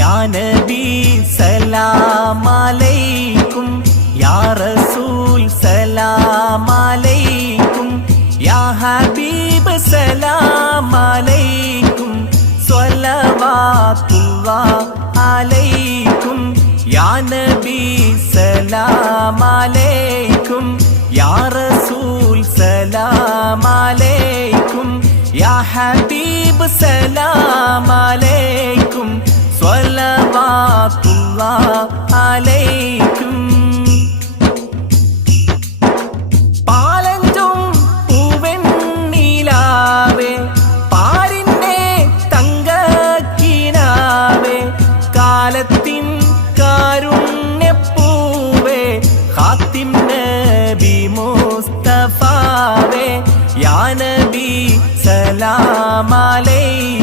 യാ നബി സലാം അലൈക്കും, യാ റസൂൽ സലാം അലൈക്കും, യാ ഹബീബ് സലാം അലൈക്കും, സ്വലവാത്തുല്ലാഹ് അലൈക്കും. യാ നബി സലാം അലൈക്കും, യാ റസൂൽ സലാം അലൈക്കും, യാ ഹബീബ് സലാം അലൈക്കും, സ്വലവാത്തുല്ലാഹ് അലൈക്കും. പാലഞ്ചും പൂവെണ്ണിലാവേ, പാരിന്റെ തങ്കക്കിനാവേ, കാലത്തിൻ കാരുണ്യപ്പൂവേ, ഖാത്തിം നബി മുസ്തഫാവേ. യാ നബി സലാം അലൈക്കും,